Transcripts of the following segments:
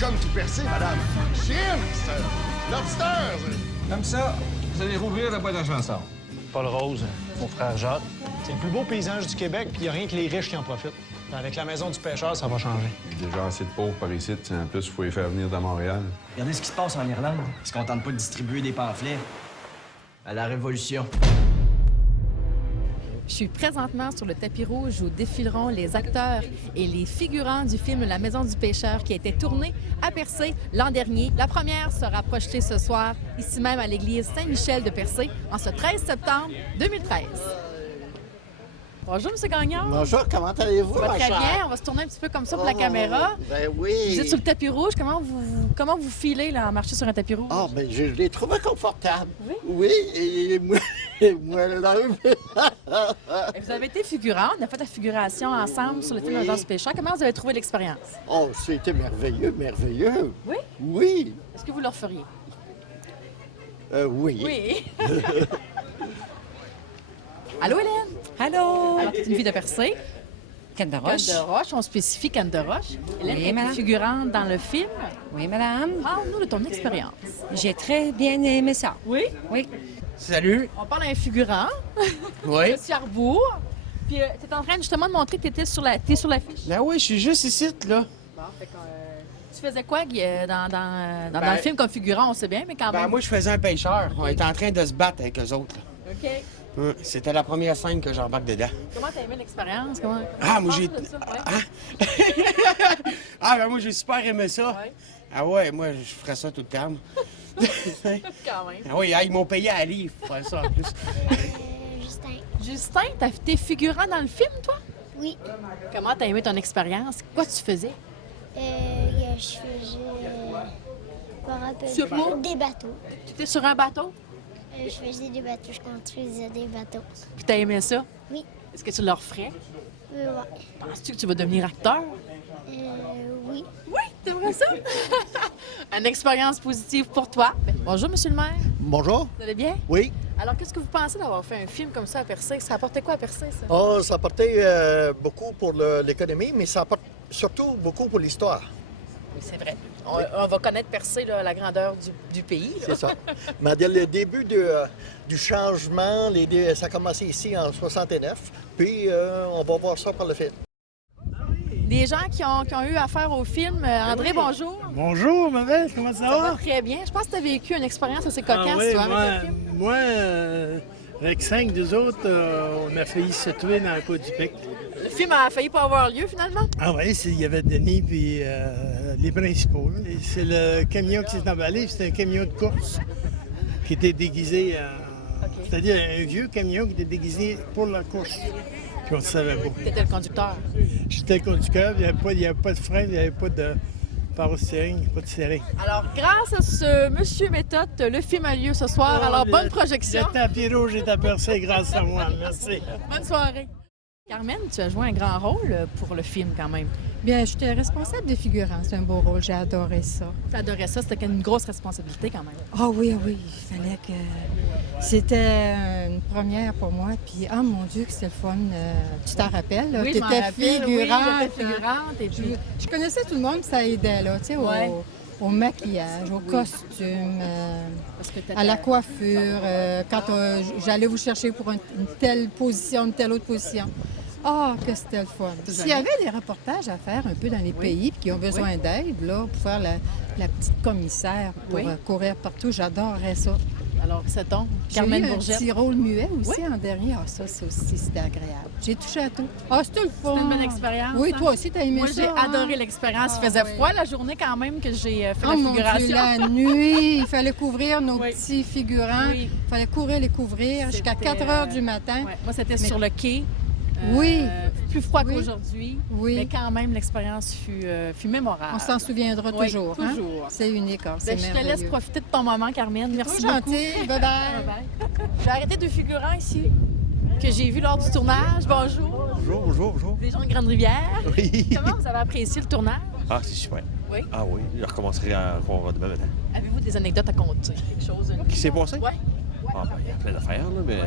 comme tout percé, madame. Shrimps, lobsters. Comme ça, vous allez rouvrir la boîte à chansons. Paul Rose, mon frère Jacques. C'est le plus beau paysage du Québec, puis il n'y a rien que les riches qui en profitent. Avec la maison du pêcheur, ça va changer. Il y a déjà assez de pauvres par ici. En plus, il faut les faire venir de Montréal. Regardez ce qui se passe en Irlande. Ils se contentent pas de distribuer des pamphlets. À la Révolution. Je suis présentement sur le tapis rouge où défileront les acteurs et les figurants du film La Maison du Pêcheur qui a été tourné à Percé l'an dernier. La première sera projetée ce soir, ici même à l'église Saint-Michel de Percé, en ce 13 septembre 2013. Bonjour, M. Gagnon. Bonjour, comment allez-vous, Ça va ma très chère? bien. On va se tourner un petit peu comme ça pour la caméra. Ben oui. Vous êtes sur le tapis rouge. Comment vous filez là, en marcher sur un tapis rouge? Ah, ben je l'ai trouvé confortable. Oui? Oui, et moi là. Et vous avez été figurant. On a fait la figuration ensemble sur le film La Maison du Pêcheur. Comment vous avez trouvé l'expérience? Oh, c'était merveilleux, merveilleux. Oui? Oui. Est-ce que vous le referiez? Oui. Oui. Allô, Hélène? Allô? Alors, tu es une fille de Percé. Canne de Roche. Canne de Roche, on spécifie Canne de Roche. Hélène Oui, est madame. figurante dans le film. Oui, madame. Parle-nous de ton expérience. J'ai très bien aimé ça. Oui? Oui. Salut. On parle à un figurant, Oui. Monsieur Arbour. Puis, tu es en train justement de montrer que tu étais sur l'affiche. Ben oui, je suis juste ici, là. Bon, fait que, tu faisais quoi Guy, dans Ben, le film comme figurant, on sait bien, mais quand Ben même. moi, je faisais un pêcheur. On était en train de se battre avec eux autres, là. OK. C'était la première scène que j'embarque dedans. Comment t'as aimé l'expérience? Ah, moi, j'ai... Parle de ça, ouais. Ah, ah ben moi, j'ai super aimé ça. Ouais. Ah ouais, moi, je ferais ça tout le temps. Quand même. Ah oui, ils m'ont payé à livre pour faire ça, en plus. Justin. Justin, t'es figurant dans le film, toi? Oui. Comment t'as aimé ton expérience? Quoi tu faisais? Je faisais. Je me rappelle Sur plus. quoi? Des bateaux. Tu étais sur un bateau? Je faisais des bateaux, je construisais des bateaux. Puis t'as aimé ça? Oui. Est-ce que tu leur ferais? Ouais. Penses-tu que tu vas devenir acteur? Oui. Oui, t'aimerais ça? Une expérience positive pour toi. Bonjour, Monsieur le maire. Bonjour. Vous allez bien? Oui. Alors, qu'est-ce que vous pensez d'avoir fait un film comme ça à Percé? Ça apportait quoi à Percé, ça? Oh, ça apportait beaucoup pour l'économie, mais ça apporte surtout beaucoup pour l'histoire. Oui, c'est vrai. On va connaître Percé, là, la grandeur du pays. là. C'est ça. Mais dès le début du changement, ça a commencé ici en 69, puis on va voir ça par le film. Des gens qui ont eu affaire au film. André, bonjour. Bonjour, ma belle, comment ça Ça va va? très bien. Je pense que tu as vécu une expérience assez cocasse, oui, toi, avec le film. moi, avec 5 des autres, on a failli se tuer dans le pot du pic. Le film a failli pas avoir lieu, finalement. Ah oui, il y avait Denis puis les principaux. Là. C'est le camion qui s'est emballé, c'était un camion de course qui était déguisé c'est-à-dire un vieux camion qui était déguisé pour la course. Puis on ne savait pas. Tu étais le conducteur. J'étais le conducteur, il n'y avait pas de frein, il n'y avait pas de power-steering, pas de serré. Alors, grâce à ce monsieur méthode, le film a lieu ce soir. Alors, bonne projection. Le tapis rouge est apercé grâce à moi. Merci. Bonne soirée. Carmen, tu as joué un grand rôle pour le film quand même. Bien, j'étais responsable de figurant. C'est un beau rôle. J'ai adoré ça. Tu adorais ça. C'était une grosse responsabilité quand même. Ah oui, oui. Il fallait que... C'était une première pour moi. Puis, ah mon Dieu, que c'était le fun. Tu t'en rappelles? Là? Oui, Tu je m'en étais rappelle. figurante. Oui, j'étais figurante. Et puis... Je connaissais tout le monde, puis ça aidait, là, tu sais, Ouais. au maquillage, au costume, Parce que à la coiffure, quand j'allais vous chercher pour une telle position, une telle autre position. Ah, que c'était le fun. S'il y avait des reportages à faire un peu dans les pays puis qui ont besoin d'aide, là, pour faire la petite commissaire, pour courir partout, j'adorerais ça. Alors, c'est donc J'ai Carmen eu un Bourgette. petit rôle muet aussi en dernier. Ah, ça aussi, c'était agréable. J'ai touché à tout. Ah, c'était le fun. C'était une bonne expérience. Oui, hein? toi aussi, t'as aimé Moi, ça. j'ai hein? adoré l'expérience. Il faisait froid la journée quand même que j'ai fait Oh la mon figuration. Dieu, la nuit, il fallait couvrir nos Oui. petits figurants. Oui. Il fallait courir les couvrir jusqu'à C'était, 4 heures du matin. Ouais. Moi, c'était Mais- sur le quai. Oui. Plus froid Oui. qu'aujourd'hui. Oui. Mais quand même, l'expérience fut mémorable. On s'en souviendra Oui, toujours. toujours. Hein? C'est unique, hein? C'est Ben, je te laisse merveilleux. profiter de ton moment, Carmen. Merci Trop beaucoup. gentil. Bye-bye. Bye-bye. J'ai arrêté deux figurants ici que j'ai vus lors du tournage. Bonjour. Bonjour, bonjour, bonjour. Des gens de Grande-Rivière. Oui. Comment vous avez apprécié le tournage? Ah, c'est super. Oui. Ah oui, je recommencerai encore demain matin. Avez-vous des anecdotes à conter? Quelque chose? Qui s'est passé? Oui. Ah, ben, il y a plein d'affaires, là, mais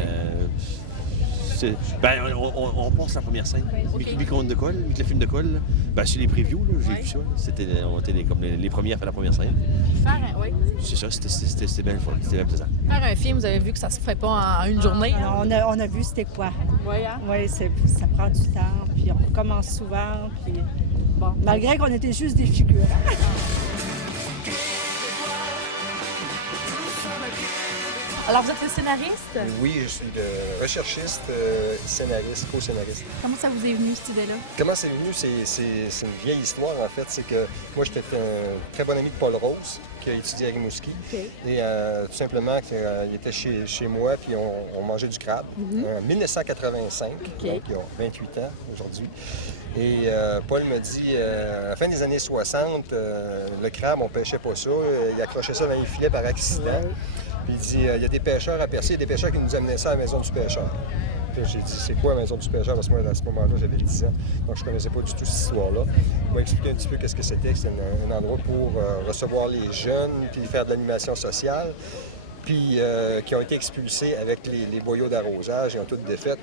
Ben, on passe la première scène. Vu qu'on décolle, vu que le film décolle, ben, sur les previews, j'ai vu ça. On était comme les premiers à faire la première scène. Oui. C'est ça, c'était bien le fun, c'était bien plaisant. Faire un film, vous avez vu que ça se ferait pas en une journée. On a vu c'était quoi. Oui, hein? Oui, ça prend du temps, puis on recommence souvent, puis bon, malgré qu'on était juste des figures. Alors, vous êtes le scénariste? Oui, je suis le recherchiste, scénariste, co-scénariste. Comment ça vous est venu, cette idée-là? Comment c'est venu? C'est une vieille histoire, en fait. C'est que moi, j'étais un très bon ami de Paul Rose, qui a étudié à Rimouski. Okay. Et tout simplement, il était chez moi, puis on mangeait du crabe. En 1985, donc ils ont 28 ans aujourd'hui. Et Paul me dit, à la fin des années 60, le crabe, on pêchait pas ça. Il accrochait ça dans les filets par accident. Puis il dit, il y a des pêcheurs à Percé, il y a des pêcheurs qui nous amenaient ça à la maison du pêcheur. Puis j'ai dit, c'est quoi la maison du pêcheur? Parce que moi, à ce moment-là, j'avais 10 ans. Donc, je ne connaissais pas du tout cette histoire-là. Il m'a expliqué un petit peu qu'est-ce que c'était. C'était un endroit pour recevoir les jeunes, puis faire de l'animation sociale, puis qui ont été expulsés avec les boyaux d'arrosage. Ils ont toutes défaites.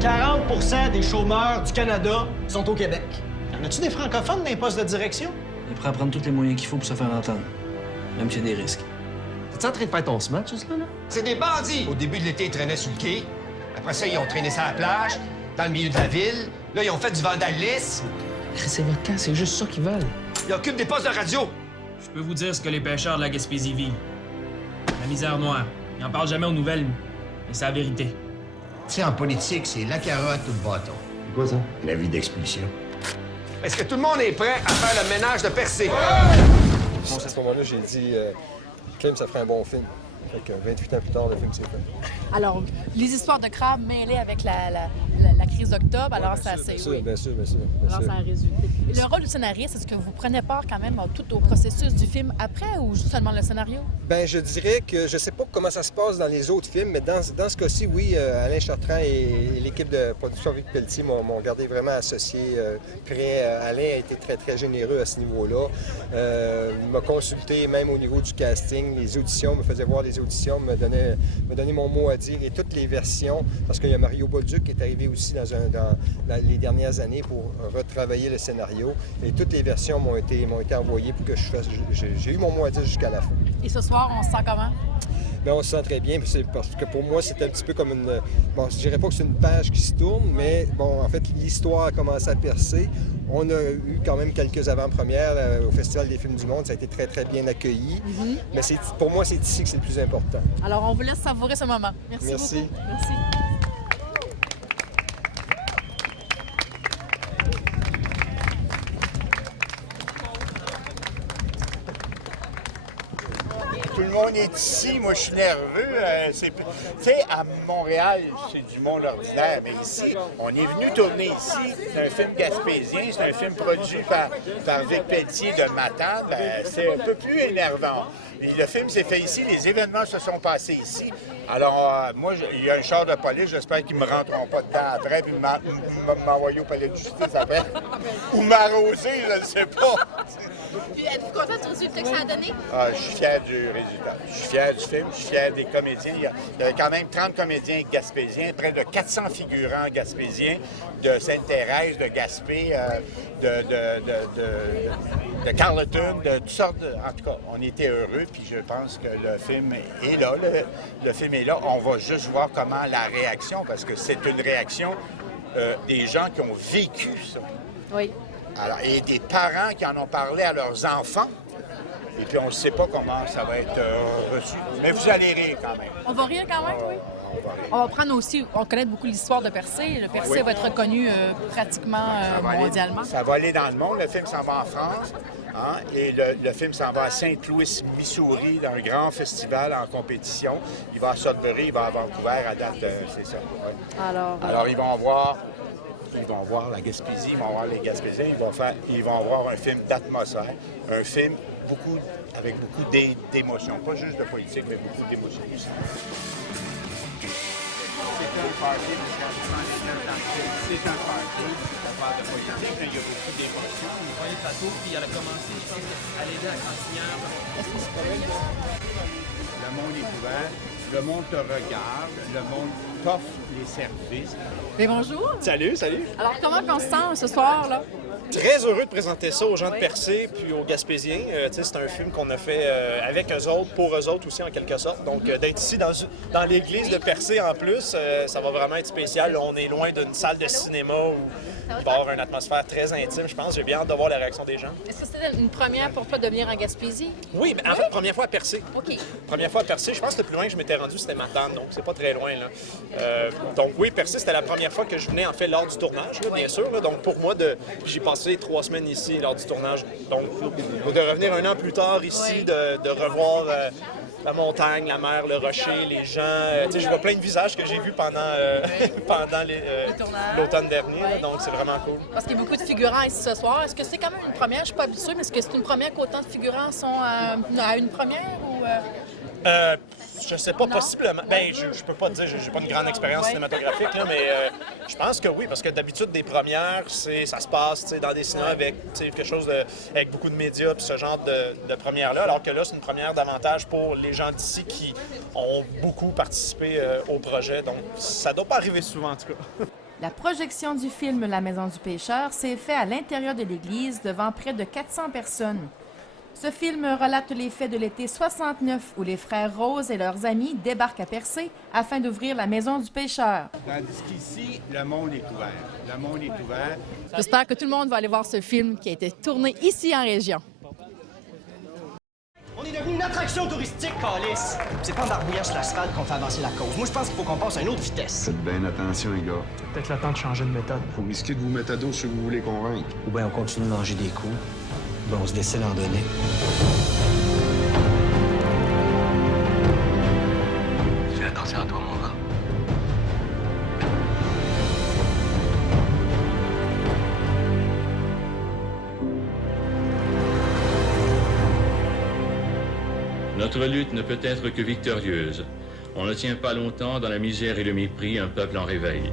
40% des chômeurs du Canada sont au Québec. Y en a-tu des francophones dans les postes de direction? Il est prêt à prendre tous les moyens qu'il faut pour se faire entendre, même s'il y a des risques. T'es en train de faire ton smash, ça, là? C'est des bandits! Au début de l'été, ils traînaient sur le quai. Après ça, ils ont traîné sur la plage, dans le milieu de la ville. Là, ils ont fait du vandalisme. C'est vacant, c'est juste ça qu'ils veulent. Ils occupent des postes de radio. Je peux vous dire ce que les pêcheurs de la Gaspésie vivent. La misère noire. Ils en parlent jamais aux nouvelles, mais c'est la vérité. Tu sais, en politique, c'est la carotte ou le bâton. C'est quoi ça? La vie d'expulsion. Est-ce que tout le monde est prêt à faire le ménage de Percé? À ce moment-là, j'ai dit, Clem, ça ferait un bon film. Fait que 28 ans plus tard, le film s'est fait. Alors, les histoires de crabe mêlées avec la crise d'octobre, alors ça c'est... Bien sûr. Alors ça a résulté. Le rôle du scénariste, est-ce que vous prenez part quand même tout au processus du film après ou seulement le scénario? Bien, je dirais que je sais pas comment ça se passe dans les autres films, mais dans ce cas-ci, oui, Alain Chartrand et l'équipe de production Vic Pelletier m'ont gardé vraiment associé près. Alain a été très, très généreux à ce niveau-là. Il m'a consulté même au niveau du casting, les auditions, me faisait voir les auditions, me donnait mon mot à dire et toutes les versions, parce qu'il y a Mario Bolduc qui est arrivé aussi dans les dernières années pour retravailler le scénario. Et toutes les versions m'ont été envoyées pour que je fasse... J'ai eu mon mot à dire jusqu'à la fin. Et ce soir, on se sent comment? Bien, on se sent très bien, parce que pour moi, c'est un petit peu comme une... Bon, je dirais pas que c'est une page qui se tourne, mais bon, en fait, l'histoire a commencé à percer. On a eu quand même quelques avant-premières au Festival des films du monde. Ça a été très, très bien accueilli. Mais pour moi, c'est ici que c'est le plus important. Alors, on vous laisse savourer ce moment. Merci beaucoup. Merci. Tout le monde est ici, moi je suis nerveux. Tu sais, à Montréal, c'est du monde ordinaire, mais ici, on est venu tourner ici. C'est un film gaspésien, c'est un film produit par Vic Pelletier de Matane. C'est un peu plus énervant. Et le film s'est fait ici, les événements se sont passés ici. Alors, moi, il y a un char de police, j'espère qu'ils ne me rentreront pas dedans après, puis m'envoyer au palais de justice après. Ou m'arroser, je ne sais pas. Puis, êtes-vous content du résultat que ça a donné? Ah, je suis fier du résultat. Je suis fier du film, je suis fier des comédiens. Il y a quand même 30 comédiens gaspésiens, près de 400 figurants gaspésiens, de Sainte-Thérèse, de Gaspé, de Carleton, de toutes sortes. En tout cas, on était heureux, puis je pense que le film est là. Le film est là. On va juste voir comment la réaction, parce que c'est une réaction des gens qui ont vécu ça. Oui. Alors, et des parents qui en ont parlé à leurs enfants. Et puis, on ne sait pas comment ça va être reçu. Mais vous allez rire quand même. On va rire quand même, oui. On va prendre aussi, on connaît beaucoup l'histoire de Percé. Le Percé va être reconnu pratiquement mondialement. Ça va aller dans le monde. Le film s'en va en France. Hein, et le film s'en va à Saint-Louis, Missouri, dans un grand festival en compétition. Il va à Sudbury, il va à Vancouver à date, c'est ça. Ouais. Alors, ils vont voir la Gaspésie, ils vont voir les Gaspésiens, ils vont voir un film d'atmosphère, un film avec beaucoup d'émotions, pas juste de politique, mais beaucoup d'émotions aussi. C'est un party, c'est un party, on parle de politique, mais il y a beaucoup d'émotions. On voyait le plateau, puis elle a commencé, je pense, à l'aider à la cantinière. Est-ce que c'est pas Le monde est ouvert, le monde te regarde, le monde t'offre les services. Mais bonjour. Salut, salut. Alors, comment on se sent ce soir, là? Très heureux de présenter ça aux gens de Percé puis aux Gaspésiens. C'est un film qu'on a fait avec eux autres, pour eux autres aussi en quelque sorte. Donc d'être ici dans l'église de Percé en plus, ça va vraiment être spécial. Là, on est loin d'une salle de cinéma où il va y avoir une atmosphère très intime, je pense. J'ai bien hâte de voir la réaction des gens. Est-ce que c'était une première pour toi de venir en Gaspésie? Oui, mais en fait, première fois à Percé. OK. Première fois à Percé. Je pense que le plus loin que je m'étais rendu, c'était Matane, donc c'est pas très loin. Là. Donc oui, Percé, c'était la première fois que je venais en fait lors du tournage, là, bien sûr. Là. Donc pour moi, j'ai passé 3 semaines ici lors du tournage. Donc de revenir un an plus tard ici, de revoir la montagne, la mer, le rocher, les gens. Je vois plein de visages que j'ai vus pendant l'automne dernier. Là, donc c'est vraiment cool. Parce qu'il y a beaucoup de figurants ici ce soir. Est-ce que c'est quand même une première? Je suis pas habituée, mais est-ce que c'est une première qu'autant de figurants sont à une première ou... Je sais pas, possiblement. Ben, je peux pas te dire, j'ai pas une grande expérience cinématographique, là, mais je pense que oui, parce que d'habitude, des premières, ça se passe dans des cinémas avec quelque chose avec beaucoup de médias puis ce genre de première-là, alors que là, c'est une première davantage pour les gens d'ici qui ont beaucoup participé au projet. Donc, ça doit pas arriver souvent, en tout cas. La projection du film La Maison du Pêcheur s'est faite à l'intérieur de l'église devant près de 400 personnes. Ce film relate les faits de l'été 69 où les frères Rose et leurs amis débarquent à Percé afin d'ouvrir la Maison du Pêcheur. Tandis qu'ici, le monde est ouvert. Le monde est ouvert. J'espère que tout le monde va aller voir ce film qui a été tourné ici en région. On est devenu une attraction touristique, Calice. C'est pas en barbouillant sur l'asphalte qu'on fait avancer la cause. Moi, je pense qu'il faut qu'on passe à une autre vitesse. Faites bien attention, les gars. Peut-être le temps de changer de méthode. Faut risquer de vous mettre à dos ceux que vous voulez convaincre. Ou bien on continue de manger des coups. Ben, on se décide d'en donner. Fais attention à toi, mon gars. Notre lutte ne peut être que victorieuse. On ne tient pas longtemps dans la misère et le mépris un peuple en réveil.